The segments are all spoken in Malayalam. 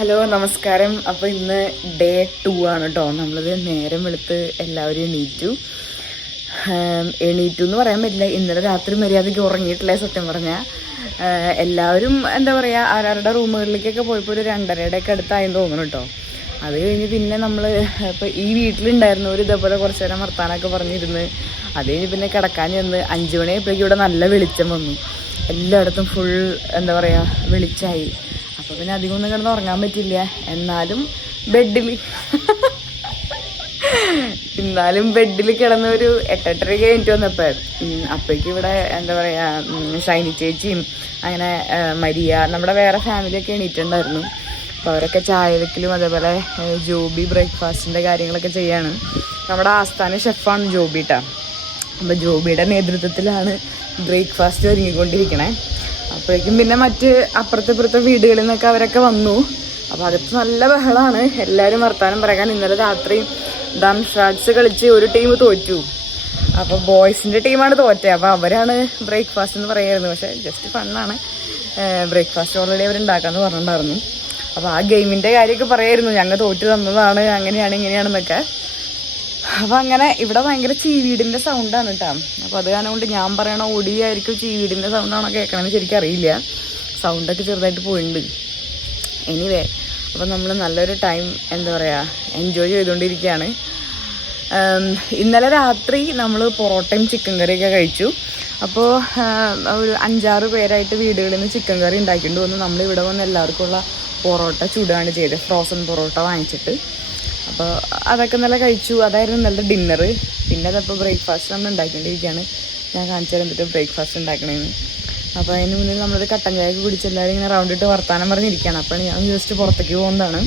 ഹലോ നമസ്കാരം. അപ്പോൾ ഇന്ന് ഡേ 2 ആണ് കേട്ടോ. നമ്മളത് നേരം വെളുത്ത് എല്ലാവരും എണീറ്റു എന്ന് പറയാൻ പറ്റില്ല. ഇന്നലെ രാത്രി മര്യാദയ്ക്ക് ഉറങ്ങിയിട്ടില്ല സത്യം പറഞ്ഞാൽ. എല്ലാവരും എന്താ പറയുക, ആരാരുടെ റൂമുകളിലേക്കൊക്കെ പോയപ്പോൾ ഒരു 2:30 അടുത്തായെന്ന് തോന്നുന്നു കേട്ടോ. അത് കഴിഞ്ഞ് പിന്നെ നമ്മൾ ഇപ്പോൾ ഈ വീട്ടിലുണ്ടായിരുന്നവർ ഇതേപോലെ കുറച്ച് നേരം വർത്താനമൊക്കെ പറഞ്ഞിരുന്ന് അത് കഴിഞ്ഞ് പിന്നെ കിടക്കാൻ ചെന്ന് 5 മണിയായപ്പോഴേക്കും ഇവിടെ നല്ല വെളിച്ചം വന്നു. എല്ലായിടത്തും ഫുൾ എന്താ പറയുക വെളിച്ചമായി. അപ്പോൾ പിന്നെ അധികം ഒന്നും കിടന്ന് ഉറങ്ങാൻ പറ്റില്ല. എന്നാലും ബെഡിൽ കിടന്ന ഒരു 8:30 കഴിഞ്ഞിട്ട് വന്നപ്പോൾ അപ്പോഴേക്കും ഇവിടെ എന്താ പറയുക ഷൈനി ചേച്ചിയും അങ്ങനെ മരിയ നമ്മുടെ വേറെ ഫാമിലിയൊക്കെ എണീറ്റുണ്ടായിരുന്നു. അപ്പോൾ അവരൊക്കെ ചായ വെക്കലും അതേപോലെ ജോബി ബ്രേക്ക്ഫാസ്റ്റിൻ്റെ കാര്യങ്ങളൊക്കെ ചെയ്യാണ്. നമ്മുടെ ആസ്ഥാന ഷെഫാണ് ജോബി കേട്ടോ. അപ്പോൾ ജോബിയുടെ നേതൃത്വത്തിലാണ് ബ്രേക്ക്ഫാസ്റ്റ് ഒരുങ്ങിക്കൊണ്ടിരിക്കണേ. അപ്പോഴേക്കും പിന്നെ മറ്റ് അപ്പുറത്തെ വീടുകളിൽ നിന്നൊക്കെ അവരൊക്കെ വന്നു. അപ്പോൾ അകത്ത് നല്ല ബഹളമാണ്. എല്ലാവരും വർത്താനം പറയാൻ. ഇന്നലെ രാത്രി ഡംഷാഡ്സ് കളിച്ച് ഒരു ടീം തോറ്റു. അപ്പോൾ ബോയ്സിൻ്റെ ടീമാണ് തോറ്റത്. അപ്പോൾ അവരാണ് ബ്രേക്ക്ഫാസ്റ്റ് എന്ന് പറയായിരുന്നു. പക്ഷേ ജസ്റ്റ് ഫണ്ണാണ്. ബ്രേക്ക്ഫാസ്റ്റ് ഓൾറെഡി അവരുണ്ടാക്കാമെന്ന് പറഞ്ഞിട്ടുണ്ടായിരുന്നു. അപ്പോൾ ആ ഗെയിമിൻ്റെ കാര്യമൊക്കെ പറയായിരുന്നു, ഞങ്ങൾ തോറ്റു തന്നതാണ് അങ്ങനെയാണ് ഇങ്ങനെയാണെന്നൊക്കെ. അപ്പോൾ അങ്ങനെ ഇവിടെ ഭയങ്കര ചീവീടിൻ്റെ സൗണ്ടാണ് കേട്ടോ. അപ്പോൾ അത് കാരണം കൊണ്ട് ഞാൻ പറയണ ഓടിയായിരിക്കും ചീവീടിൻ്റെ സൗണ്ടാണോ കേൾക്കണമെന്ന് ശരിക്കും അറിയില്ല. സൗണ്ടൊക്കെ ചെറുതായിട്ട് പോയിട്ടുണ്ട്. എനിവേ അപ്പോൾ നമ്മൾ നല്ലൊരു ടൈം എന്താ പറയുക എൻജോയ് ചെയ്തുകൊണ്ടിരിക്കുകയാണ്. ഇന്നലെ രാത്രി നമ്മൾ പൊറോട്ടയും ചിക്കൻ കറിയൊക്കെ കഴിച്ചു. അപ്പോൾ ഒരു 5-6 പേരായിട്ട് വീടുകളിൽ നിന്ന് ചിക്കൻ കറി ഉണ്ടാക്കിയിട്ട് വന്നു. നമ്മളിവിടെ വന്ന് എല്ലാവർക്കും ഉള്ള പൊറോട്ട ചുടുകയാണ് ചെയ്തത്, ഫ്രോസൺ പൊറോട്ട വാങ്ങിച്ചിട്ട്. അപ്പോൾ അതൊക്കെ നല്ല കഴിച്ചു. അതായിരുന്നു നല്ല ഡിന്നറ്. പിന്നെ അതപ്പോൾ ബ്രേക്ക്ഫാസ്റ്റ് നമ്മൾ ഉണ്ടാക്കിക്കൊണ്ടിരിക്കുകയാണ്. ഞാൻ കാണിച്ചു തരാൻ പറ്റും ബ്രേക്ക്ഫാസ്റ്റ് ഉണ്ടാക്കണേന്ന്. അപ്പോൾ അതിന് മുന്നിൽ നമ്മളത് കട്ടൻ ചായയൊക്കെ കുടിച്ച് എല്ലാവരും ഇങ്ങനെ റൗണ്ടിട്ട് വർത്താനം പറഞ്ഞിരിക്കുകയാണ്. അപ്പോൾ ഞാൻ ജസ്റ്റ് പുറത്തേക്ക് പോകുന്നതാണ്.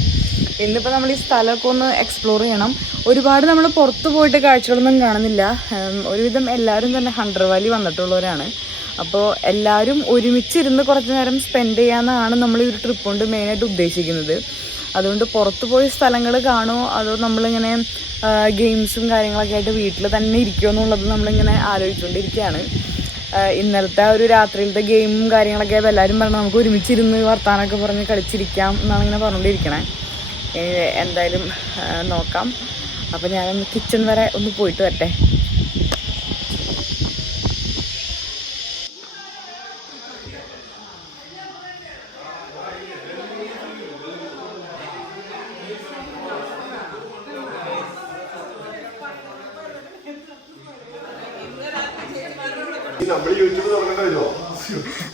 ഇന്നിപ്പോൾ നമ്മൾ ഈ സ്ഥലമൊക്കെ ഒന്ന് എക്സ്പ്ലോർ ചെയ്യണം. ഒരുപാട് നമ്മൾ പുറത്ത് പോയിട്ട് കാഴ്ചകളൊന്നും കാണുന്നില്ല. ഒരുവിധം എല്ലാവരും തന്നെ ഹണ്ടർ വാലി വന്നിട്ടുള്ളവരാണ്. അപ്പോൾ എല്ലാവരും ഒരുമിച്ചിരുന്ന് കുറച്ച് നേരം സ്പെൻഡ് ചെയ്യാമെന്നാണ് നമ്മൾ ഈ ഒരു ട്രിപ്പ് കൊണ്ട് മെയിനായിട്ട് ഉദ്ദേശിക്കുന്നത്. അതുകൊണ്ട് പുറത്ത് പോയി സ്ഥലങ്ങൾ കാണുമോ അതോ നമ്മളിങ്ങനെ ഗെയിംസും കാര്യങ്ങളൊക്കെ ആയിട്ട് വീട്ടിൽ തന്നെ ഇരിക്കുമോ എന്നുള്ളത് നമ്മളിങ്ങനെ ആലോചിച്ചുകൊണ്ടിരിക്കുകയാണ്. ഇന്നലത്തെ ഒരു രാത്രിയിലത്തെ ഗെയിമും കാര്യങ്ങളൊക്കെ ആയപ്പോൾ എല്ലാവരും പറഞ്ഞു നമുക്ക് ഒരുമിച്ചിരുന്ന് വർത്താനമൊക്കെ പറഞ്ഞ് കളിച്ചിരിക്കാം എന്നാണ് ഇങ്ങനെ പറഞ്ഞുകൊണ്ടിരിക്കണേ. എന്തായാലും നോക്കാം. അപ്പോൾ ഞാനൊന്ന് കിച്ചൺ വരെ ഒന്ന് പോയിട്ട് വരട്ടെ.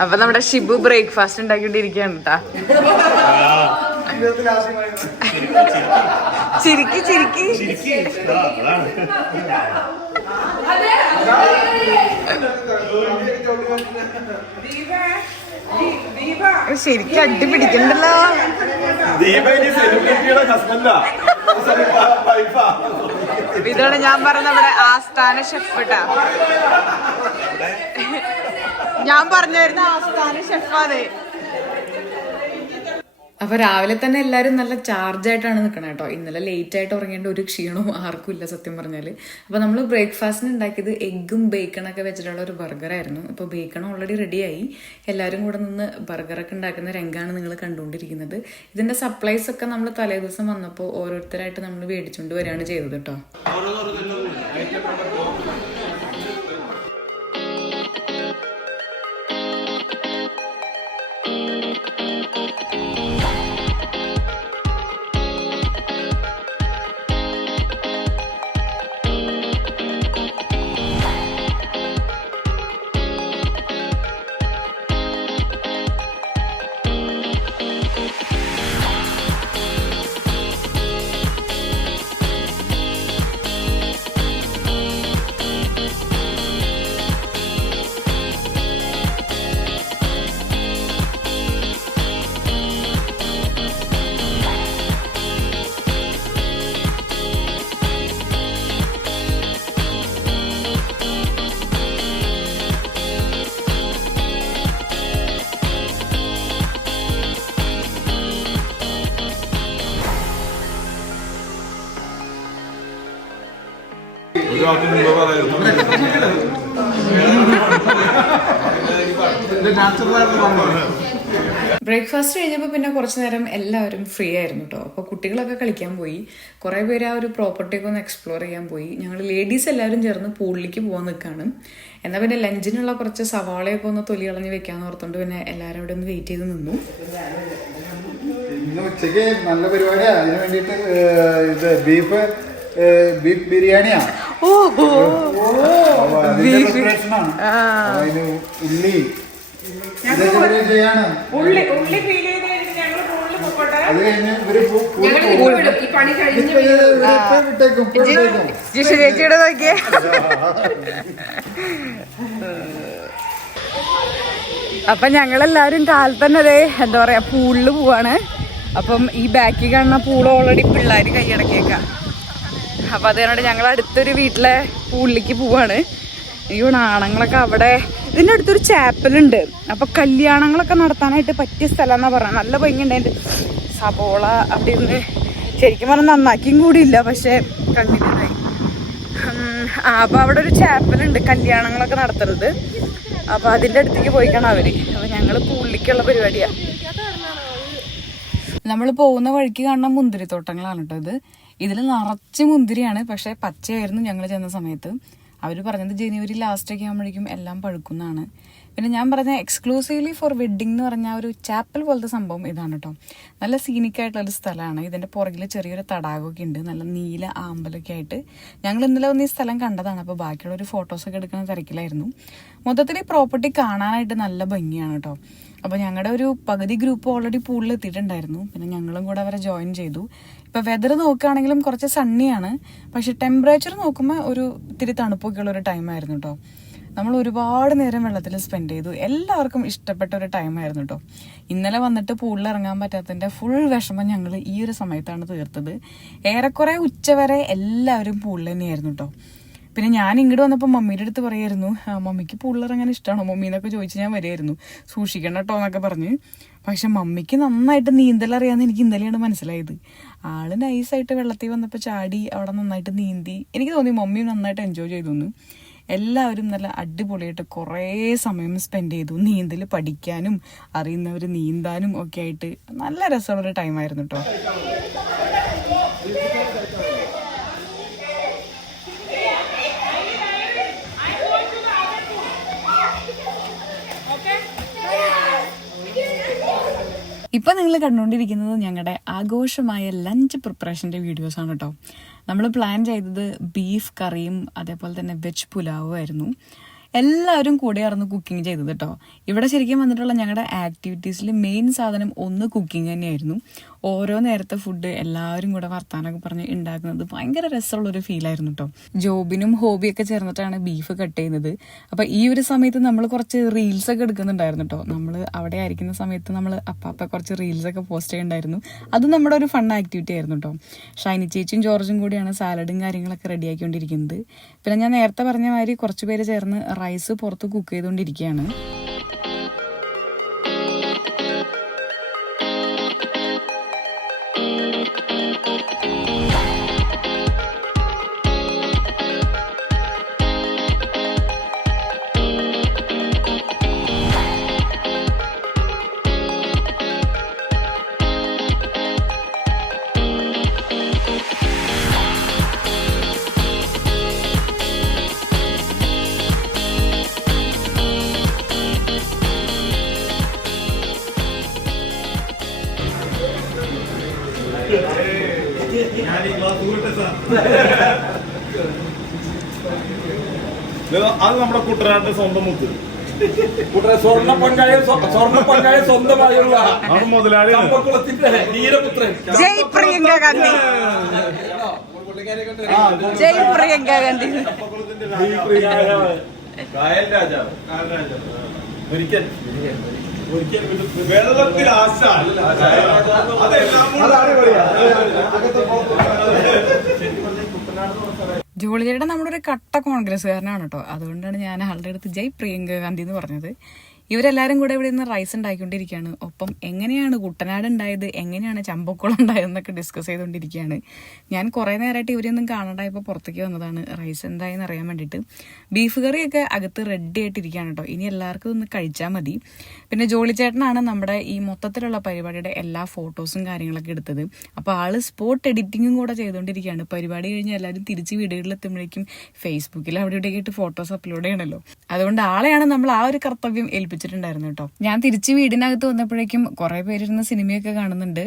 അപ്പൊ നമ്മുടെ ഷിബു ബ്രേക്ക്ഫാസ്റ്റ് ഉണ്ടാക്കിയിട്ടിരിക്കുകയാണ് കേട്ടാ. ചിരിക്കി ശരിക്കും അടി പിടിക്കണ്ടല്ലോ. ഇതാണ് ഞാൻ പറഞ്ഞ നമ്മുടെ ആസ്ഥാന ഷെഫ് കേട്ടാ. ഞാൻ പറഞ്ഞായിരുന്നു ആസ്ഥാന ഷെഫാണ്. അപ്പോൾ രാവിലെ തന്നെ എല്ലാവരും നല്ല ചാർജായിട്ടാണ് നിൽക്കണം കേട്ടോ. ഇന്നലെ ലേറ്റായിട്ട് ഉറങ്ങേണ്ട ഒരു ക്ഷീണവും ആർക്കും ഇല്ല സത്യം പറഞ്ഞാൽ. അപ്പോൾ നമ്മൾ ബ്രേക്ക്ഫാസ്റ്റിന് ഉണ്ടാക്കിയത് എഗ്ഗും ബേക്കണൊക്കെ വെച്ചിട്ടുള്ള ഒരു ബർഗറായിരുന്നു. ഇപ്പോൾ ബേക്കൺ ഓൾറെഡി റെഡിയായി. എല്ലാവരും കൂടെ നിന്ന് ബർഗറൊക്കെ ഉണ്ടാക്കുന്ന രംഗമാണ് നിങ്ങൾ കണ്ടുകൊണ്ടിരിക്കുന്നത്. ഇതിൻ്റെ സപ്ലൈസ് ഒക്കെ നമ്മൾ തലേ ദിവസം വന്നപ്പോൾ ഓരോരുത്തരായിട്ട് നമ്മൾ മേടിച്ചുകൊണ്ട് വരികയാണ് ചെയ്തത് കേട്ടോ. ബ്രേക്ക്ഫാസ്റ്റ് കഴിഞ്ഞപ്പോൾ പിന്നെ കുറച്ച് നേരം എല്ലാവരും ഫ്രീ ആയിരുന്നു കേട്ടോ. അപ്പോൾ കുട്ടികളൊക്കെ കളിക്കാൻ പോയി, കുറേ പേര് ആ ഒരു പ്രോപ്പർട്ടിയൊക്കെ ഒന്ന് എക്സ്പ്ലോർ ചെയ്യാൻ പോയി. ഞങ്ങൾ ലേഡീസ് എല്ലാവരും ചേർന്ന് പൂളിലേക്ക് പോകാൻ നിൽക്കുകയാണ്. എന്നാൽ പിന്നെ ലഞ്ചിനുള്ള കുറച്ച് സവാളയൊക്കെ ഒന്ന് തൊലി കളഞ്ഞ് വെക്കാമെന്ന് ഓർത്തുകൊണ്ട് പിന്നെ എല്ലാവരും അവിടെ ഒന്ന് വെയിറ്റ് ചെയ്ത് നിന്നു. ഇന്ന് ഉച്ചയ്ക്ക് നല്ല പരിപാടിയാ. അതിന് വേണ്ടിയിട്ട് ഇത് ബീഫ് ബിരിയാണിയാണ്. അതിന്റെ പ്രിപ്പറേഷനാണ്. അതിന് ഉള്ളി ഇതൊക്കെ ചെയ്യാണ്. അത് കഴിഞ്ഞ് ഇവര് ചേച്ചിയുടെ നോക്കിയേ. അപ്പൊ ഞങ്ങളെല്ലാരും കാലത്ത് തന്നെ അതെ എന്താ പറയാ പൂളില് പോവാണ്. അപ്പം ഈ ബാക്കിൽ കാണുന്ന പൂൾ ഓൾറെഡി പിള്ളേര് കൈയടക്കിയേക്കാം. അപ്പൊ അത് കാരണം ഞങ്ങൾ അടുത്തൊരു വീട്ടിലെ പൂളിലേക്ക് പോവാണ്. ഈ ആണുങ്ങളൊക്കെ അവിടെ ഇതിൻ്റെ അടുത്തൊരു ചാപ്പലുണ്ട്. അപ്പൊ കല്യാണങ്ങളൊക്കെ നടത്താനായിട്ട് പറ്റിയ സ്ഥലം എന്നാ പറഞ്ഞത്. നല്ല ഭംഗിയുണ്ട്. അതിൻ്റെ സബോള അവിടെ ഇരുന്ന് ശരിക്കും പറഞ്ഞാൽ നന്നാക്കിയും കൂടിയില്ല, പക്ഷെ കണ്ണിലായി. അപ്പൊ അവിടെ ഒരു ചാപ്പലുണ്ട് കല്യാണങ്ങളൊക്കെ നടത്തുന്നത്. അപ്പൊ അതിൻ്റെ അടുത്തേക്ക് പോയിക്കാണ് അവര്. അപ്പൊ ഞങ്ങള് പൂളിലേക്കുള്ള പരിപാടിയാ. നമ്മൾ പോകുന്ന വഴിക്ക് കാണുന്ന മുന്തിരിത്തോട്ടങ്ങളാണ് കേട്ടോ ഇത്. ഇതിൽ നിറച്ച് മുന്തിരിയാണ്, പക്ഷെ പച്ചയായിരുന്നു ഞങ്ങൾ ചെന്ന സമയത്ത്. അവർ പറഞ്ഞത് ജനുവരി ലാസ്റ്റൊക്കെ ആകുമ്പോഴേക്കും എല്ലാം പഴുക്കുന്നതാണ്. പിന്നെ ഞാൻ പറഞ്ഞ എക്സ്ക്ലൂസീവ്ലി ഫോർ വെഡ്ഡിംഗ് എന്ന് പറഞ്ഞ ഒരു ചാപ്പൽ പോലത്തെ സംഭവം ഇതാണ് കേട്ടോ. നല്ല സീനിക്കായിട്ടുള്ളൊരു സ്ഥലമാണ്. ഇതിൻ്റെ പുറകിൽ ചെറിയൊരു തടാകമൊക്കെ ഉണ്ട്, നല്ല നീല ആമ്പലൊക്കെ ആയിട്ട്. ഞങ്ങൾ ഇന്നലെ ഒന്ന് ഈ സ്ഥലം കണ്ടതാണ്. അപ്പോൾ ബാക്കിയുള്ള ഒരു ഫോട്ടോസൊക്കെ എടുക്കുന്ന തിരക്കിലായിരുന്നു. മൊത്തത്തിൽ ഈ പ്രോപ്പർട്ടി കാണാനായിട്ട് നല്ല ഭംഗിയാണ് കേട്ടോ. അപ്പോൾ ഞങ്ങളുടെ ഒരു പകുതി ഗ്രൂപ്പ് ഓൾറെഡി പൂളിൽ എത്തിയിട്ടുണ്ടായിരുന്നു. പിന്നെ ഞങ്ങളും കൂടെ അവരെ ജോയിൻ ചെയ്തു. ഇപ്പോൾ വെതർ നോക്കുകയാണെങ്കിലും കുറച്ച് സണ്ണിയാണ്, പക്ഷെ ടെമ്പറേച്ചർ നോക്കുമ്പോൾ ഒരു ഇത്തിരി തണുപ്പൊക്കെ ഉള്ള ഒരു ടൈമായിരുന്നു കേട്ടോ. നമ്മൾ ഒരുപാട് നേരം വെള്ളത്തിൽ സ്പെൻഡ് ചെയ്തു. എല്ലാവർക്കും ഇഷ്ടപ്പെട്ട ഒരു ടൈമായിരുന്നു കേട്ടോ. ഇന്നലെ വന്നിട്ട് പൂളിൽ ഇറങ്ങാൻ പറ്റാത്തതിൻ്റെ ഫുൾ വിഷമം ഞങ്ങൾ ഈ ഒരു സമയത്താണ് തീർത്തത്. ഏറെക്കുറെ ഉച്ചവരെ എല്ലാവരും പൂളിൽ തന്നെയായിരുന്നു കേട്ടോ. പിന്നെ ഞാൻ ഇങ്ങോട്ട് വന്നപ്പോൾ മമ്മീൻ്റെ അടുത്ത് പറയായിരുന്നു, മമ്മിക്ക് പൂളിലിറങ്ങാൻ ഇഷ്ടമാണോ മമ്മി എന്നൊക്കെ ചോദിച്ച് ഞാൻ വരുമായിരുന്നു. സൂക്ഷിക്കണം കേട്ടോ എന്നൊക്കെ പറഞ്ഞ്. പക്ഷെ മമ്മിക്ക് നന്നായിട്ട് നീന്തലറിയാമെന്ന് എനിക്ക് ഇന്നലെയാണ് മനസ്സിലായത്. ആള് നൈസായിട്ട് വെള്ളത്തിൽ വന്നപ്പോൾ ചാടി അവിടെ നന്നായിട്ട് നീന്തി. എനിക്ക് തോന്നി മമ്മി നന്നായിട്ട് എൻജോയ് ചെയ്തു. എല്ലാവരും നല്ല അടിപൊളിയായിട്ട് കുറേ സമയം സ്പെൻഡ് ചെയ്തു. നീന്തൽ പഠിക്കാനും അറിയുന്നവർ നീന്താനും ഒക്കെ ആയിട്ട് നല്ല രസമുള്ളൊരു ടൈമായിരുന്നു കേട്ടോ. ഇപ്പം നിങ്ങൾ കണ്ടുകൊണ്ടിരിക്കുന്നത് ഞങ്ങളുടെ ആഘോഷമായ ലഞ്ച് പ്രിപ്പറേഷൻ്റെ വീഡിയോസാണ് കേട്ടോ. നമ്മൾ പ്ലാൻ ചെയ്തത് ബീഫ് കറിയും അതേപോലെ തന്നെ വെജ് പുലാവും ആയിരുന്നു. എല്ലാവരും കൂടെയായിരുന്നു കുക്കിംഗ് ചെയ്തത് കേട്ടോ. ഇവിടെ ശരിക്കും വന്നിട്ടുള്ള ഞങ്ങളുടെ ആക്ടിവിറ്റീസിൽ മെയിൻ സാധനം ഒന്ന് കുക്കിംഗ് തന്നെയായിരുന്നു. ഓരോ നേരത്തെ ഫുഡ് എല്ലാവരും കൂടെ വർത്താനൊക്കെ പറഞ്ഞ് ഉണ്ടാക്കുന്നത് ഭയങ്കര രസമുള്ളൊരു ഫീലായിരുന്നു കേട്ടോ. ജോബിനും ഹോബിയൊക്കെ ചേർന്നിട്ടാണ് ബീഫ് കട്ട് ചെയ്യുന്നത്. അപ്പം ഈ ഒരു സമയത്ത് നമ്മൾ കുറച്ച് റീൽസൊക്കെ എടുക്കുന്നുണ്ടായിരുന്നു കേട്ടോ. നമ്മൾ അവിടെ ആയിരിക്കുന്ന സമയത്ത് നമ്മൾ അപ്പാപ്പ കുറച്ച് റീൽസൊക്കെ പോസ്റ്റ് ചെയ്യുന്നുണ്ടായിരുന്നു. അത് നമ്മുടെ ഒരു ഫൺ ആക്ടിവിറ്റി ആയിരുന്നു കേട്ടോ. ഷൈനി ചേച്ചിയും ജോർജും കൂടിയാണ് സാലഡും കാര്യങ്ങളൊക്കെ റെഡിയാക്കിക്കൊണ്ടിരിക്കുന്നത്. പിന്നെ ഞാൻ നേരത്തെ പറഞ്ഞ മാതിരി കുറച്ച് പേര് ചേർന്ന് റൈസ് പുറത്ത് കുക്ക് ചെയ്തുകൊണ്ടിരിക്കുകയാണ്. അത് നമ്മുടെ കുട്ടനാട്ടിന്റെ സ്വന്തം മുത്ത്. സ്വർണ്ണ പൊന്നായ സ്വന്തമായുള്ള മുതലാളി കുളത്തിന്റെ നീരപുത്രൻ ജയ് പ്രിയങ്ക ഗാന്ധി. ജയ് പ്രിയങ്ക ഗാന്ധി. കായൽ രാജാവ്. ഒരിക്കൽ വെള്ളത്തിൽ ആശ ജോളിയുടെ നമ്മുടെ ഒരു കട്ട കോൺഗ്രസ്സുകാരനാണ് കേട്ടോ. അതുകൊണ്ടാണ് ഞാൻ ആളുടെ അടുത്ത് ജയ് പ്രിയങ്ക ഗാന്ധി എന്ന് പറഞ്ഞത്. ഇവരെല്ലാവരും കൂടെ ഇവിടെ നിന്ന് റൈസ് ഉണ്ടാക്കിക്കൊണ്ടിരിക്കുകയാണ്. ഒപ്പം എങ്ങനെയാണ് കുട്ടനാട് ഉണ്ടായത്, എങ്ങനെയാണ് ചമ്പക്കുളം ഉണ്ടായതെന്നൊക്കെ ഡിസ്കസ് ചെയ്തുകൊണ്ടിരിക്കുകയാണ്. ഞാൻ കുറേ നേരമായിട്ട് ഇവരൊന്നും കാണണ്ടായപ്പോൾ പുറത്തേക്ക് വന്നതാണ് റൈസ് എന്തായെന്ന് അറിയാൻ വേണ്ടിയിട്ട്. ബീഫ് കറിയൊക്കെ അകത്ത് റെഡി ആയിട്ടിരിക്കുകയാണ് കേട്ടോ. ഇനി എല്ലാവർക്കും ഒന്ന് കഴിച്ചാൽ മതി. പിന്നെ ജോളി ചേട്ടനാണ് നമ്മുടെ ഈ മൊത്തത്തിലുള്ള പരിപാടിയുടെ എല്ലാ ഫോട്ടോസും കാര്യങ്ങളൊക്കെ എടുത്തത്. അപ്പോൾ ആള് സ്പോട്ട് എഡിറ്റിങ്ങും കൂടെ ചെയ്തുകൊണ്ടിരിക്കുകയാണ്. പരിപാടി കഴിഞ്ഞ് എല്ലാവരും തിരിച്ച് വീടുകളിലെത്തുമ്പോഴേക്കും ഫേസ്ബുക്കിൽ അവിടെ ഇവിടെയായിട്ട് ഫോട്ടോസ് അപ്ലോഡ് ചെയ്യണമല്ലോ. അതുകൊണ്ട് ആളെയാണ് നമ്മൾ ആ ഒരു കർത്തവ്യം ഏൽപ്പിച്ചിട്ടുണ്ടായിരുന്നു കേട്ടോ. ഞാൻ തിരിച്ച് വീടിനകത്ത് വന്നപ്പോഴേക്കും കുറെ പേരിരുന്ന് സിനിമയൊക്കെ കാണുന്നുണ്ട്.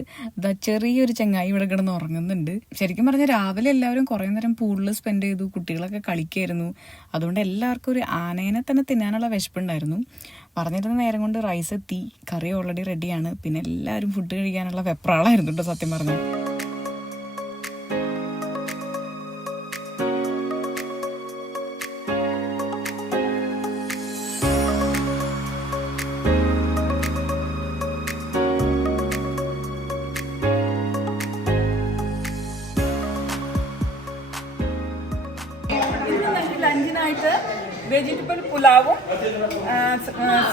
ചെറിയൊരു ചങ്ങായി ഇവിടെ കിടന്ന് ഉറങ്ങുന്നുണ്ട്. ശരിക്കും പറഞ്ഞാൽ രാവിലെ എല്ലാവരും കുറെ നേരം പൂളിൽ സ്പെൻഡ് ചെയ്തു, കുട്ടികളൊക്കെ കളിക്കായിരുന്നു. അതുകൊണ്ട് എല്ലാവർക്കും ഒരു ആനേനെ തന്നെ തിന്നാനുള്ള വിശപ്പുണ്ടായിരുന്നു. പറഞ്ഞിരുന്ന നേരം കൊണ്ട് റൈസ് എത്തി, കറി ഓൾറെഡി റെഡിയാണ്. പിന്നെ എല്ലാവരും ഫുഡ് കഴിക്കാനുള്ള വെപ്രാളായിരുന്നു കേട്ടോ സത്യം പറഞ്ഞു. ലഞ്ചിനായിട്ട് വെജിറ്റബിൾ പുലാവും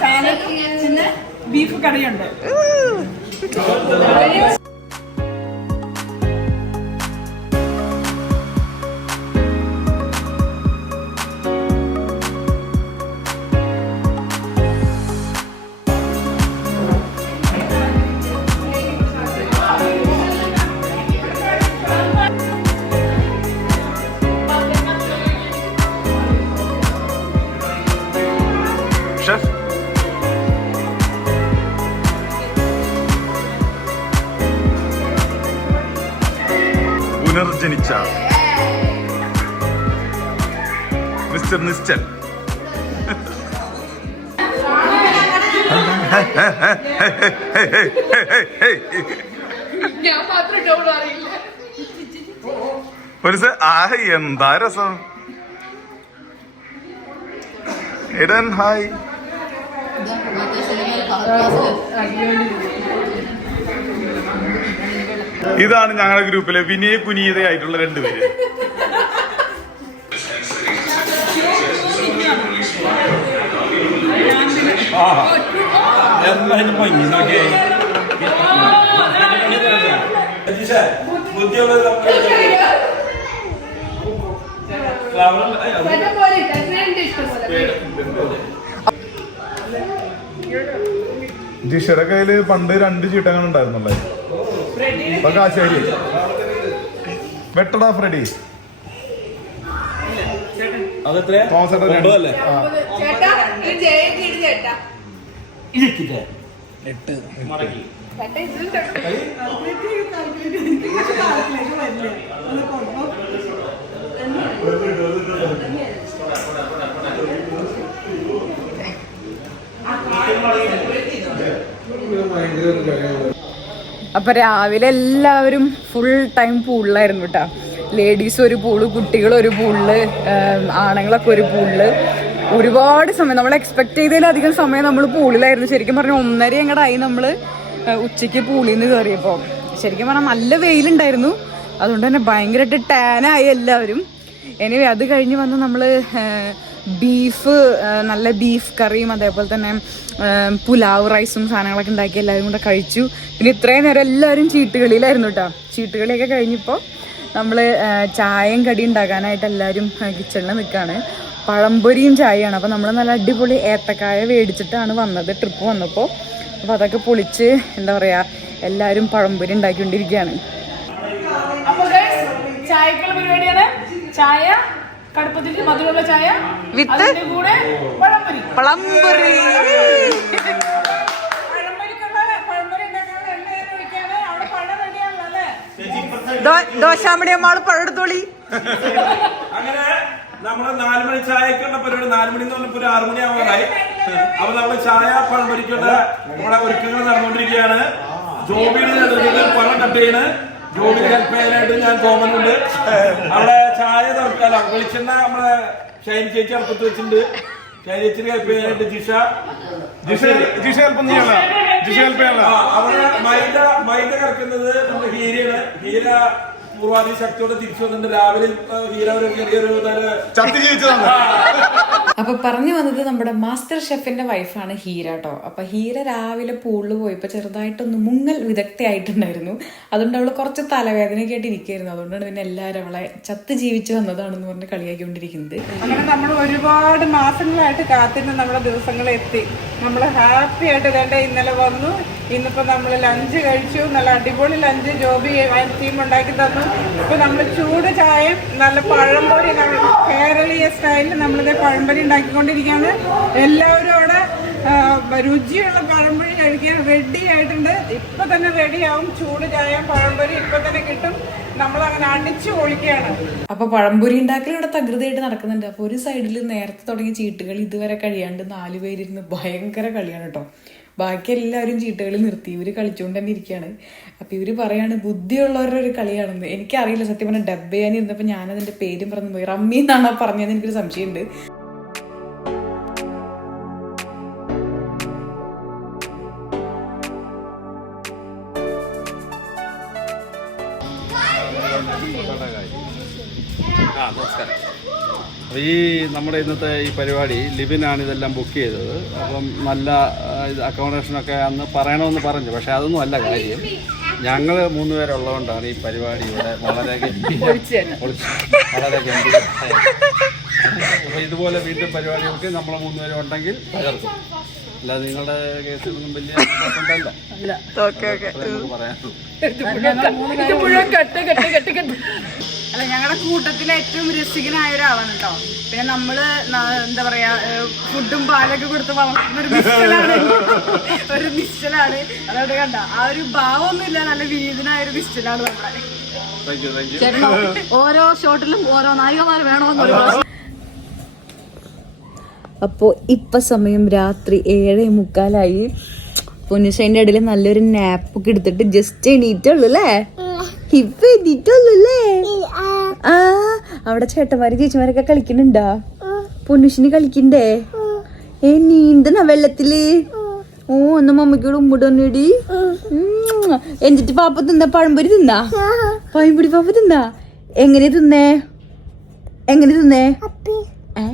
സാലഡ് പിന്നെ ബീഫ് കറിയുണ്ട്. പുനർജനിച്ച മിസ്റ്റർ നിശ്ചൽ. എന്താ രസം. ഇടൻ ഹായ്. ഇതാണ് ഞങ്ങളുടെ ഗ്രൂപ്പിലെ വിനയ കുനീതയായിട്ടുള്ള രണ്ടുപേര്. ജിഷയുടെ കയ്യില് പണ്ട് 2 ചീട്ടങ്ങൾ ഉണ്ടായിരുന്നുള്ളേ. ശരി, വെട്ടടാ ഫ്രെഡി. അപ്പൊ രാവിലെ എല്ലാവരും ഫുൾ ടൈം പൂളിലായിരുന്നു കേട്ടോ. ലേഡീസ് ഒരു പൂള്, കുട്ടികൾ ഒരു പൂളില്, ആണുങ്ങളൊക്കെ ഒരു പൂളില്. ഒരുപാട് സമയം, നമ്മൾ എക്സ്പെക്ട് ചെയ്തതിലധികം സമയം നമ്മൾ പൂളിലായിരുന്നു. ശരിക്കും പറഞ്ഞാൽ 1:30 അങ്ങോട്ടായി നമ്മൾ ഉച്ചയ്ക്ക് പൂളിൽ നിന്ന് കയറിയപ്പോൾ. ശരിക്കും പറഞ്ഞാൽ നല്ല വെയിലുണ്ടായിരുന്നു. അതുകൊണ്ട് തന്നെ ഭയങ്കരമായിട്ട് ടാനായി എല്ലാവരും. എനിവേ അത് കഴിഞ്ഞ് വന്ന് നമ്മൾ ബീഫ്, നല്ല ബീഫ് കറിയും അതേപോലെ തന്നെ പുലാവ് റൈസും സാധനങ്ങളൊക്കെ ഉണ്ടാക്കി എല്ലാവരും കൂടെ കഴിച്ചു. പിന്നെ ഇത്രയും നേരം എല്ലാവരും ചീട്ടുകളിയിലായിരുന്നു കേട്ടോ. ചീട്ടുകളിയൊക്കെ കഴിഞ്ഞപ്പോൾ നമ്മൾ ചായയും കടി ഉണ്ടാക്കാനായിട്ട് എല്ലാവരും കിച്ചണിൽ നിൽക്കുകയാണ്. പഴംപൊരിയും ചായയാണ്. അപ്പോൾ നമ്മൾ നല്ല അടിപൊളി ഏത്തക്കായ മേടിച്ചിട്ടാണ് വന്നത് ട്രിപ്പ് വന്നപ്പോൾ. അപ്പോൾ അതൊക്കെ പൊളിച്ച് എന്താ പറയുക, എല്ലാവരും പഴംപൊരി ഉണ്ടാക്കിക്കൊണ്ടിരിക്കുകയാണ്. അപ്പോൾ ചായക്കുള്ള പരിപാടിയാണ്. ചായ കടുപ്പത്തിൽ മധുരമുള്ള ചായ വിത്ത് കൂടെ പഴംപൊരി. പഴംപൊരി ദോശാമണിയമ്മാള് പഴെടുത്തോളി. അങ്ങനെ നമ്മള് 4 മണി ചായക്കുള്ള പരിപാടി, 4 മണി എന്ന് പറഞ്ഞപ്പോ 6 മണി ആവാറായി. അപ്പൊ നമ്മള് ചായ പഴംപൊരിക്കുള്ള നമ്മുടെ ഒരുക്കങ്ങൾ നടന്നുകൊണ്ടിരിക്കുകയാണ്. ജോബിയുടെ നേതൃത്വത്തിൽ പഴം കട്ട് ചെയ്യണ്. ജോബിന് ഹെൽപ്പ് ചെയ്യാനായിട്ട് ഞാൻ തോന്നുന്നുണ്ട്. അവിടെ ചായ തുറക്കാല വെളിച്ചെണ്ണ നമ്മളെ ഷൈൻ ചേച്ചി അടുപ്പത്ത് വെച്ചിട്ടുണ്ട്. ഷൈൻ ചേച്ചിന് ഹെൽപ്പ് ചെയ്യാനായിട്ട് ജിഷ അവിടെ മൈദ കറക്കുന്നത് നമ്മുടെ ഹീരയാണ്. ഹീര പൂർവാധി ശക്തിയോടെ തിരിച്ചു വന്നിട്ട് രാവിലെ ഹീര ഒരു ചെറിയൊരു ചത്തി ജീവിച്ചതാണ്. അപ്പൊ പറഞ്ഞു വന്നത് നമ്മുടെ മാസ്റ്റർ ഷെഫിന്റെ വൈഫാണ് ഹീര കേട്ടോ. അപ്പൊ ഹീര രാവിലെ പൂളിൽ പോയപ്പോ ചെറുതായിട്ടൊന്ന് മുങ്ങൽ വിദഗ്ധയായിട്ടുണ്ടായിരുന്നു. അതുകൊണ്ട് അവള് കുറച്ച് തലവേദനയൊക്കെ ആയിട്ട് ഇരിക്കുകയായിരുന്നു. അതുകൊണ്ടാണ് പിന്നെ എല്ലാവരും അവളെ ചത്ത് ജീവിച്ചു വന്നതാണെന്ന് പറഞ്ഞ് കളിയാക്കിക്കൊണ്ടിരിക്കുന്നത്. അങ്ങനെ നമ്മൾ ഒരുപാട് മാസങ്ങളായിട്ട് കാത്തിരുന്ന നമ്മുടെ ദിവസങ്ങൾ എത്തി. നമ്മൾ ഹാപ്പി ആയിട്ട് വേണ്ട ഇന്നലെ വന്നു. ഇന്നിപ്പോ നമ്മൾ ലഞ്ച് കഴിച്ചു. നല്ല അടിപൊളി ലഞ്ച് ജോബി ടീം ഉണ്ടാക്കി തന്നു. ഇപ്പൊ നമ്മൾ ചൂട് ചായയും നല്ല പഴംപൊരി കേരളീയ സ്റ്റൈലിൽ നമ്മളിത് പഴംപൊരി ഉണ്ടാക്കിക്കൊണ്ടിരിക്കുകയാണ്. എല്ലാവരും അവിടെ രുചിയുള്ള പഴംപൊരി കഴിക്കാൻ റെഡി ആയിട്ടുണ്ട്. ഇപ്പൊ തന്നെ റെഡിയാവും. ചൂട് ചായയും പഴംപൊരി ഇപ്പൊ തന്നെ കിട്ടും. നമ്മളങ്ങനെ അടിച്ചു പൊളിക്കുകയാണ്. അപ്പൊ പഴംപൊരി ഉണ്ടാക്കൽ ഇവിടെ തകൃതിയായിട്ട് നടക്കുന്നുണ്ട്. അപ്പൊ ഒരു സൈഡിൽ നേരത്തെ തുടങ്ങിയ ചീട്ടുകളി ഇതുവരെ കഴിയാണ്ട് 4 പേരിരുന്ന് ഭയങ്കര കളിയാണ് കേട്ടോ. ബാക്കി എല്ലാവരും ചീട്ടുകളി നിർത്തി. ഇവര് കളിച്ചുകൊണ്ട് തന്നെ ഇരിക്കുകയാണ്. അപ്പൊ ഇവര് പറയാണ് ബുദ്ധിയുള്ളവരുടെ ഒരു കളിയാണെന്ന്. എനിക്കറിയില്ല സത്യം പറഞ്ഞാൽ. ഡബ് ചെയ്യാനിരുന്നപ്പോ ഞാനതിന്റെ പേരും പറഞ്ഞു പോയി. റമ്മി എന്നാണോ പറഞ്ഞതെന്ന് എനിക്കൊരു സംശയമുണ്ട്. നമസ്കാരം. അപ്പോൾ ഈ നമ്മുടെ ഇന്നത്തെ ഈ പരിപാടി ലിബിനാണ് ഇതെല്ലാം ബുക്ക് ചെയ്തത്. അപ്പം നല്ല അക്കോമഡേഷനൊക്കെ അന്ന് പറയണമെന്ന് പറഞ്ഞു. പക്ഷേ അതൊന്നും അല്ല കാര്യം. ഞങ്ങൾ 3 പേരുള്ളതുകൊണ്ടാണ് ഈ പരിപാടി ഇവിടെ വളരെ വളരെ ഗംഭീര. അപ്പോൾ ഇതുപോലെ വീണ്ടും പരിപാടികൾക്ക് നമ്മൾ 3 പേരും ഉണ്ടെങ്കിൽ തകർക്കും. അല്ല നിങ്ങളുടെ കേസിലൊന്നും വലിയ ഉണ്ടല്ല പറയാനുള്ളൂ. അല്ല, ഞങ്ങളുടെ കൂട്ടത്തിലെ ഏറ്റവും രസികനായ ഒരാളാണ് കേട്ടോ. പിന്നെ നമ്മള് എന്താ പറയാ ഫുഡും പാലൊക്കെ കൊടുത്ത് വളർത്തുന്ന ഒരു നിശ്ചലാണ്. അതവിടെ കണ്ട ആ ഒരു ഭാവമൊന്നുമില്ല. നല്ല വീതിനായ ഒരു നിശ്ചലാണ് നമ്മുടെ. ഓരോ ഷോട്ടിലും ഓരോ നായികമാർ വേണമെന്ന്. അപ്പോൾ ഇപ്പം സമയം രാത്രി 7:45. പൊന്നുഷേൻ്റെ ഇടയിൽ നല്ലൊരു നാപ്പൊക്കെ എടുത്തിട്ട് ജസ്റ്റ് എണീറ്റുള്ളൂ അല്ലേ? ഇപ്പൊ എണീറ്റുള്ളൂ അല്ലേ? ആ അവിടെ ചേട്ടന്മാര് ചേച്ചിമാരൊക്കെ കളിക്കുന്നുണ്ടാ? പൊന്നുഷിന് കളിക്കണ്ടേ? നീന്തണ വെള്ളത്തില്? ഓ ഒന്ന് മമ്മിക്കോട് ഉമ്മിടടി. എന്നിട്ട് പാപ്പ തിന്നാ? പഴംപൊരി തിന്നാ? പഴംപൊരി പാപ്പ തിന്നാ? എങ്ങനെ തിന്നേ? ഏ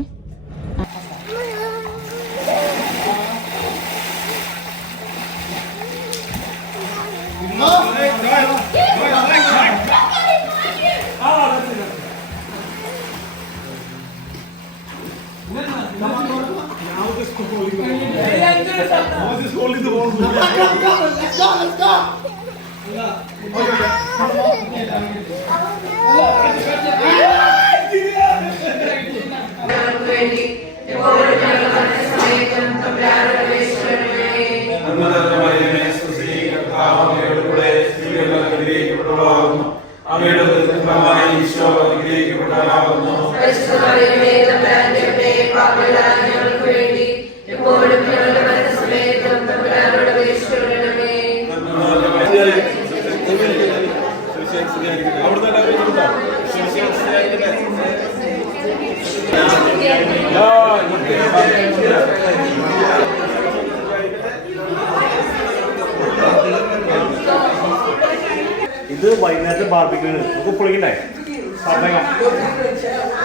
ഇത് വൈകുന്നേരത്തെ ബാർബിക്യൂണ് പൊളിക്കണ്ടായി.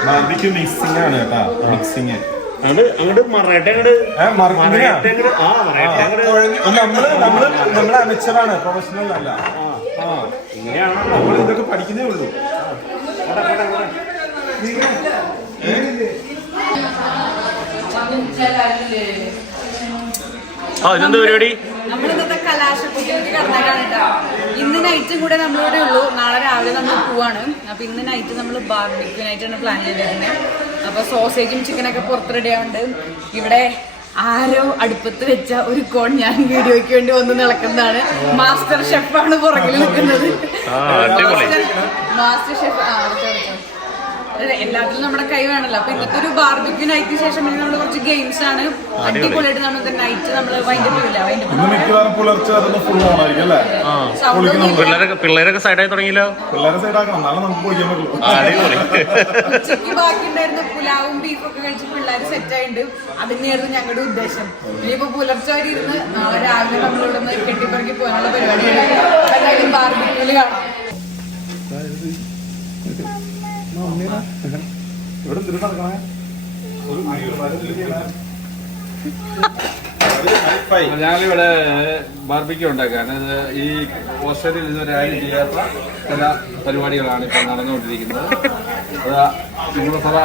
ബാർബിക്യൂ മിക്സിംഗ് ആണ് കേട്ടാ. മിക്സിംഗ് അങ്ങോട്ട് മറയട്ടെ നമ്മള് അമച്ചറാണ്, പ്രൊഫഷണൽ അല്ല. ഇങ്ങനെയാണോ നമ്മൾ ഇതൊക്കെ പഠിക്കുന്നേ ഉള്ളൂ. ഇതെന്താ പരിപാടി? നമ്മളിന്നത്തെ കലാശക്കുട്ടിക്ക് കടന്നേക്കാണ് കേട്ടോ. ഇന്ന് നൈറ്റും കൂടെ നമ്മളിവിടെ ഉള്ളൂ. നാളെ രാവിലെ നമ്മൾ പോവാണ്. അപ്പൊ ഇന്ന് നൈറ്റ് നമ്മൾ ബാർബിക്യൂ നൈറ്റാണ് പ്ലാൻ ചെയ്തിരുന്നത്. അപ്പൊ സോസേജും ചിക്കനൊക്കെ പുറത്ത് റെഡി ആവുന്നുണ്ട്. ഇവിടെ ആരോ അടുപ്പത്ത് വെച്ച ഒരു കോൺ ഞാൻ വീഡിയോയ്ക്ക് വേണ്ടി വന്ന് നടക്കുന്നതാണ്. മാസ്റ്റർ ഷെഫാണ് പുറകിൽ നിൽക്കുന്നത്. മാസ്റ്റർ ഷെഫ് എല്ലാത്തിലും നമ്മുടെ കൈ വേണല്ലോ. അപ്പൊ ഇന്നത്തെ ഒരു ബാർബിക്യൂ നൈറ്റിന് ശേഷം നമ്മൾ കുറച്ച് ഗെയിംസ് ആണ്. അടിപൊളിയായിട്ട് നമുക്ക് നൈറ്റ് നമ്മൾ പിള്ളേരൊക്കെ സൈഡായി തുടങ്ങിയല്ലോ. ഉച്ചയ്ക്ക് ബാക്കി ഉണ്ടായിരുന്ന പുലാവും ബീഫൊക്കെ കഴിച്ച് പിള്ളേർ സെറ്റ് ആയിട്ടുണ്ട്. അതിനെയായിരുന്നു ഞങ്ങളുടെ ഉദ്ദേശം. ഇനിയിപ്പോ പുലർച്ചെ വരെ ഇരുന്ന് നാളെ രാവിലെ നമ്മളിവിടെ നിന്ന് കെട്ടിപ്പറക്കി പോകാനുള്ള പരിപാടിയാണ്. എന്തായാലും ബാർബിക്യൂല് കാണാം. ഞങ്ങളിവിടെ ബാർബിക്യൂ ഉണ്ടാക്കുകയാണ്. ഇത് ഈ ഓസ്ട്രേലിയയിൽ ഇതുവരെ ആരും ചെയ്യാത്ത ചില പരിപാടികളാണ് ഇപ്പോൾ നടന്നുകൊണ്ടിരിക്കുന്നത്. അത് നിങ്ങളുടെ സ്ഥലം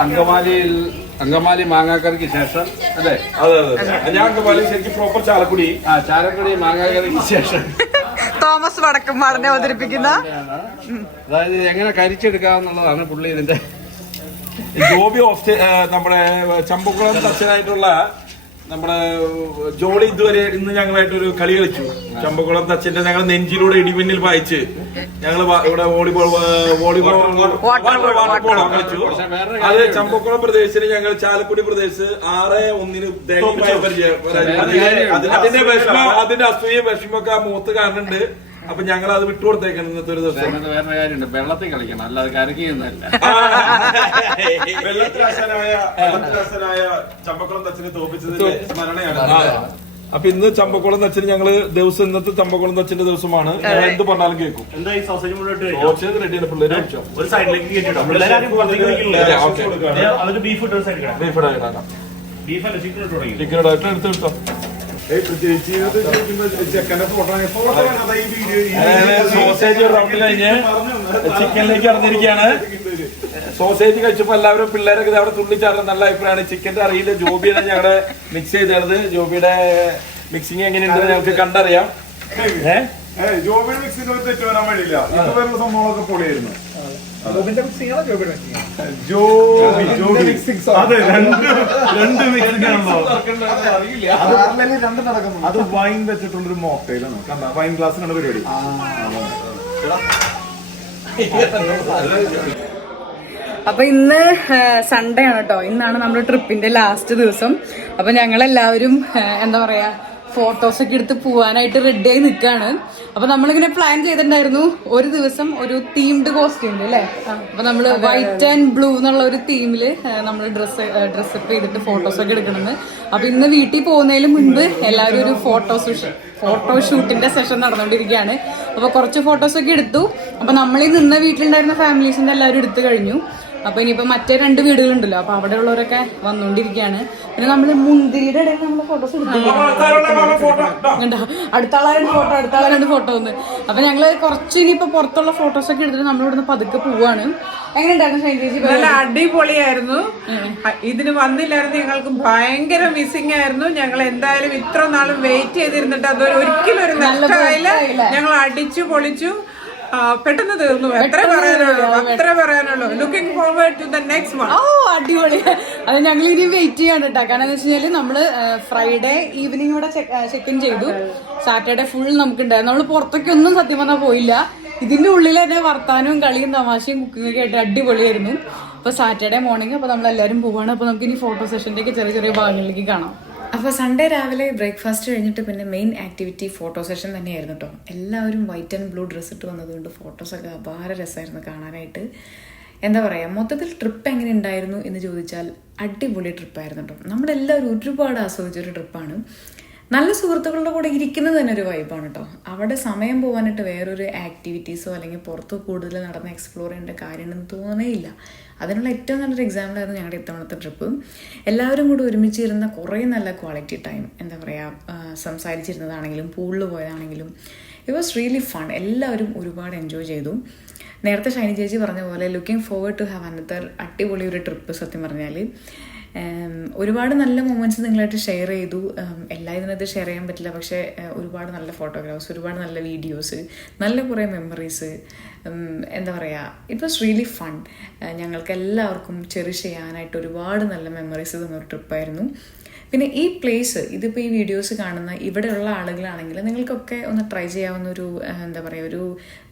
അങ്കമാലി മാങ്ങാക്കറിക്ക് ശേഷം അല്ലേ? അതെ അതെ, ഞാൻ അങ്കമാലി ശരിക്കും പ്രോപ്പർ ചാലക്കുടി. ചാലക്കുടി മാങ്ങാക്കറിക്ക് ശേഷം തോമസ് വടക്കുംപാടിനെ അവതരിപ്പിക്കുന്ന അതായത് എങ്ങനെ കരിച്ചെടുക്കാന്നുള്ളതാണ് പുള്ളി ഇതിന്റെ. ജോബി നമ്മുടെ ചമ്പക്കുളം തച്ചനായിട്ടുള്ള നമ്മുടെ ജോളി ഇതുവരെ ഇന്ന് ഞങ്ങളായിട്ടൊരു കളി കളിച്ചു. ചമ്പക്കുളം തച്ചന്റെ ഞങ്ങൾ നെഞ്ചിലൂടെ ഇടിമിന്നൽ വായിച്ച് ഞങ്ങൾ ഇവിടെ വോളിബോൾ കളിച്ചു. അത് ചമ്പക്കുളം പ്രദേശത്തിന് ഞങ്ങൾ ചാലക്കുടി പ്രദേശത്ത് 6-1 ദയനീയമായ പരിചയം. അതിന്റെ അസൂയ വിഷമൊക്കെ ആ മൂത്ത് കാണുന്നുണ്ട്. അപ്പൊ ഞങ്ങൾ അത് വിട്ടുകൊടുത്തേക്കാണ് ഇന്നത്തെ ഒരു ദിവസം. വേറെ കാര്യമുണ്ട്, വെള്ളത്തിൽ കളിക്കണം, അല്ലാതെ കരക്കിയൊന്നുമല്ല. വെള്ളത്തിലാശനായ ചമ്പക്കുളം തച്ചനെ തോപ്പിച്ചതിന്റെ സ്മരണയാണ്. അപ്പൊ ഇന്ന് ചമ്പക്കുളം തച്ചന് ഞങ്ങള് ദിവസം ഇന്നത്തെ ചമ്പക്കുളം തച്ചന്റെ ദിവസമാണ്. എന്ത് പറഞ്ഞാലും കേൾക്കും. എന്താ ഈ സോസേജ് മുഴുവൻ സോസേജ് റെഡിയാണ്. പിള്ളേര് കഴിച്ചോ? ഒരു സൈഡിലേക്ക് കേട്ടോ. അതിന് ബീഫ് ഇട്ട ഒരു സൈഡ് ബീഫ് അല്ല ചിക്കൻ ഇട്ട് തുടങ്ങി. ചിക്കൻ എടുത്ത് കിട്ടോ. സോസേജ് റൗണ്ട് കഴിഞ്ഞ് ചിക്കനിലേക്ക് ഇറങ്ങിയിരിക്കുകയാണ്. സോസേജ് കഴിച്ചപ്പോ എല്ലാവരും പിള്ളേരൊക്കെ അവിടെ തുള്ളിച്ചാടുന്ന നല്ല അഭിപ്രായമാണ്. ചിക്കന്റെ അറിയില്ല, ജോബിയാണ് ഞങ്ങള് മിക്സ് ചെയ്തത്. ജോബിയുടെ മിക്സിങ് എങ്ങനെയുണ്ടെന്ന് ഞങ്ങൾക്ക് കണ്ടറിയാം. ജോബിയുടെ മിക്സിന്റെ ഒരു തെറ്റ് വരാൻ വഴിയില്ല. ഇത് വരുന്ന സംഭവങ്ങളൊക്കെ പൊളിയായിരുന്നു. അതെ, രണ്ട് മിക്സിംഗ് ആണല്ലോ. അത് വൈൻ വെച്ചിട്ടുള്ളൊരു മോക്ടെയിലാണ്. കണ്ട വൈൻ ഗ്ലാസ്സിനാണ് പരിപാടി. അപ്പൊ ഇന്ന് സൺഡേ ആണ് കേട്ടോ. ഇന്നാണ് നമ്മുടെ ട്രിപ്പിന്റെ ലാസ്റ്റ് ദിവസം. അപ്പൊ ഞങ്ങളെല്ലാവരും എന്താ പറയാ ഫോട്ടോസൊക്കെ എടുത്ത് പോവാനായിട്ട് റെഡി ആയി നിൽക്കുകയാണ്. അപ്പൊ നമ്മളിങ്ങനെ പ്ലാൻ ചെയ്തിട്ടുണ്ടായിരുന്നു ഒരു ദിവസം ഒരു തീംഡ് കോസ്റ്റ്യൂം അല്ലേ. അപ്പൊ നമ്മള് വൈറ്റ് ആൻഡ് ബ്ലൂ എന്നുള്ള ഒരു തീമില് നമ്മൾ ഡ്രസ്സപ്പ് ചെയ്തിട്ട് ഫോട്ടോസൊക്കെ എടുക്കണമെന്ന്. അപ്പൊ ഇന്ന് വീട്ടിൽ പോകുന്നതിന് മുൻപ് എല്ലാവരും ഒരു ഫോട്ടോഷൂട്ടിന്റെ സെഷൻ നടന്നുകൊണ്ടിരിക്കുകയാണ്. അപ്പൊ കുറച്ച് ഫോട്ടോസൊക്കെ എടുത്തു. അപ്പൊ നമ്മളീ നിന്ന വീട്ടിലുണ്ടായിരുന്ന ഫാമിലീസിന്റെ എല്ലാവരും എടുത്തു കഴിഞ്ഞു. അപ്പൊ ഇനിയിപ്പോ മറ്റേ 2 വീടുകളുണ്ടല്ലോ, അപ്പൊ അവിടെ ഉള്ളവരൊക്കെ വന്നോണ്ടിരിക്കുകയാണ്. പിന്നെ നമ്മള് മുന്തിരിയുടെ ഇടയിൽ നമ്മള് ഫോട്ടോസ് എടുത്തിട്ടുണ്ടോ? അടുത്താളാരുടെ ഫോട്ടോ ഒന്ന്. അപ്പൊ ഞങ്ങള് കുറച്ച് ഇനിയിപ്പോ പുറത്തുള്ള ഫോട്ടോസ് ഒക്കെ എടുത്തിട്ട് നമ്മളിവിടുന്ന് പതുക്കെ പോവാണ്. എങ്ങനെയുണ്ടായിരുന്നു ഷൈൻചേച്ചി? നല്ല അടിപൊളിയായിരുന്നു. ഇതിന് വന്നില്ലായിരുന്നു, ഞങ്ങൾക്ക് ഭയങ്കര മിസ്സിംഗ് ആയിരുന്നു. ഞങ്ങൾ എന്തായാലും ഇത്ര നാളും വെയിറ്റ് ചെയ്തിരുന്നിട്ട് അതൊരു ഒരിക്കലും ഒരു നഷ്ടമായില്ല. ഞങ്ങൾ അടിച്ചു പൊളിച്ചു, പെട്ടെന്ന് തീർന്നു. എത്ര പറയാനുള്ളൂ. Looking forward to the next one. ഓ അടിപൊളി. അത് ഞങ്ങൾ ഇനി വെയിറ്റ് ചെയ്യാണ് കേട്ടോ. കാരണം എന്താ വെച്ച് കഴിഞ്ഞാല് നമ്മള് ഫ്രൈഡേ ഈവനിങ് ഇവിടെ ചെക്ക് ഇൻ ചെയ്തു. സാറ്റർഡേ ഫുൾ നമുക്കുണ്ടായിരുന്നു. നമ്മള് പുറത്തൊക്കെ ഒന്നും സത്യം പറഞ്ഞാൽ പോയില്ല. ഇതിന്റെ ഉള്ളിൽ തന്നെ വർത്താനവും കളിയും തമാശയും കുക്കിംഗ് ഒക്കെ ആയിട്ട് അടിപൊളിയായിരുന്നു. അപ്പൊ സാറ്റർഡേ മോർണിംഗ് അപ്പൊ നമ്മളെല്ലാവരും പോവാണ്. അപ്പൊ നമുക്ക് ഇനി ഫോട്ടോ സെഷന്റെ ഒക്കെ ചെറിയ ചെറിയ ഭാഗങ്ങളിലേക്ക് കാണാം. അപ്പോൾ സൺഡേ രാവിലെ ബ്രേക്ക്ഫാസ്റ്റ് കഴിഞ്ഞിട്ട് പിന്നെ മെയിൻ ആക്ടിവിറ്റി ഫോട്ടോ സെഷൻ തന്നെയായിരുന്നു കേട്ടോ. എല്ലാവരും വൈറ്റ് ആൻഡ് ബ്ലൂ ഡ്രസ്സ് ഇട്ട് വന്നതുകൊണ്ട് ഫോട്ടോസൊക്കെ അപാര രസമായിരുന്നു കാണാനായിട്ട്. എന്താ പറയുക, മൊത്തത്തിൽ ട്രിപ്പ് എങ്ങനെ ഉണ്ടായിരുന്നു എന്ന് ചോദിച്ചാൽ അടിപൊളി ട്രിപ്പായിരുന്നു കേട്ടോ. നമ്മളെല്ലാവരും ഒരുപാട് ആസ്വദിച്ചൊരു ട്രിപ്പാണ്. നല്ല സുഹൃത്തുക്കളുടെ കൂടെ ഇരിക്കുന്നത് തന്നെ ഒരു വൈബാണ് കേട്ടോ. അവിടെ സമയം പോകാനായിട്ട് വേറൊരു ആക്ടിവിറ്റീസോ അല്ലെങ്കിൽ പുറത്ത് കൂടുതൽ നടന്ന് എക്സ്പ്ലോർ ചെയ്യേണ്ട കാര്യമൊന്നും തോന്നേയില്ല. അതിനുള്ള ഏറ്റവും നല്ലൊരു എക്സാമ്പിളായിരുന്നു ഞങ്ങളുടെ ഇത്തവണത്തെ ട്രിപ്പ്. എല്ലാവരും കൂടി ഒരുമിച്ചിരുന്ന കുറേ നല്ല ക്വാളിറ്റി ടൈം, എന്താ പറയുക, സംസാരിച്ചിരുന്നതാണെങ്കിലും പൂളിൽ പോയതാണെങ്കിലും ഇറ്റ് വാസ് റിയലി ഫൺ. എല്ലാവരും ഒരുപാട് എൻജോയ് ചെയ്തു. നേരത്തെ ഷൈനി ചേച്ചി പറഞ്ഞ പോലെ looking forward to have another അടിപൊളി ഒരു ട്രിപ്പ്. സത്യം പറഞ്ഞാൽ ഒരുപാട് നല്ല മൊമെൻറ്റ്സ് നിങ്ങളായിട്ട് ഷെയർ ചെയ്തു. എല്ലാ ഇതിനകത്ത് ഷെയർ ചെയ്യാൻ പറ്റില്ല, പക്ഷേ ഒരുപാട് നല്ല ഫോട്ടോഗ്രാഫ്സ്, ഒരുപാട് നല്ല വീഡിയോസ്, നല്ല കുറേ മെമ്മറീസ്, എന്താ പറയുക, ഇറ്റ് വാസ് റിയലി ഫൺ. ഞങ്ങൾക്ക് എല്ലാവർക്കും ചെറിഷ് ചെയ്യാനായിട്ട് ഒരുപാട് നല്ല മെമ്മറീസ് തന്നൊരു ട്രിപ്പായിരുന്നു. പിന്നെ ഈ പ്ലേസ്, ഇതിപ്പോൾ ഈ വീഡിയോസ് കാണുന്ന ഇവിടെയുള്ള ആളുകളാണെങ്കിൽ നിങ്ങൾക്കൊക്കെ ഒന്ന് ട്രൈ ചെയ്യാവുന്ന ഒരു എന്താ പറയുക ഒരു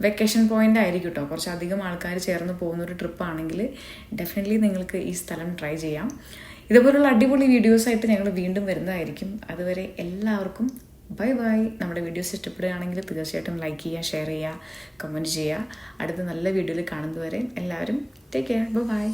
വെക്കേഷൻ പോയിൻ്റ് ആയിരിക്കും കേട്ടോ. കുറച്ചധികം ആൾക്കാർ ചേർന്ന് പോകുന്നൊരു ട്രിപ്പാണെങ്കിൽ ഡെഫിനറ്റ്ലി നിങ്ങൾക്ക് ഈ സ്ഥലം ട്രൈ ചെയ്യാം. ഇതുപോലുള്ള അടിപൊളി വീഡിയോസായിട്ട് ഞങ്ങൾ വീണ്ടും വരുന്നതായിരിക്കും. അതുവരെ എല്ലാവർക്കും ബൈ ബൈ. നമ്മുടെ വീഡിയോസ് ഇഷ്ടപ്പെടുകയാണെങ്കിൽ തീർച്ചയായിട്ടും ലൈക്ക് ചെയ്യുക, ഷെയർ ചെയ്യുക, കമൻറ്റ് ചെയ്യുക. അടുത്ത നല്ല വീഡിയോയിൽ കാണുന്നതുവരെ എല്ലാവരും ടേക്ക് കെയർ. Bye bye.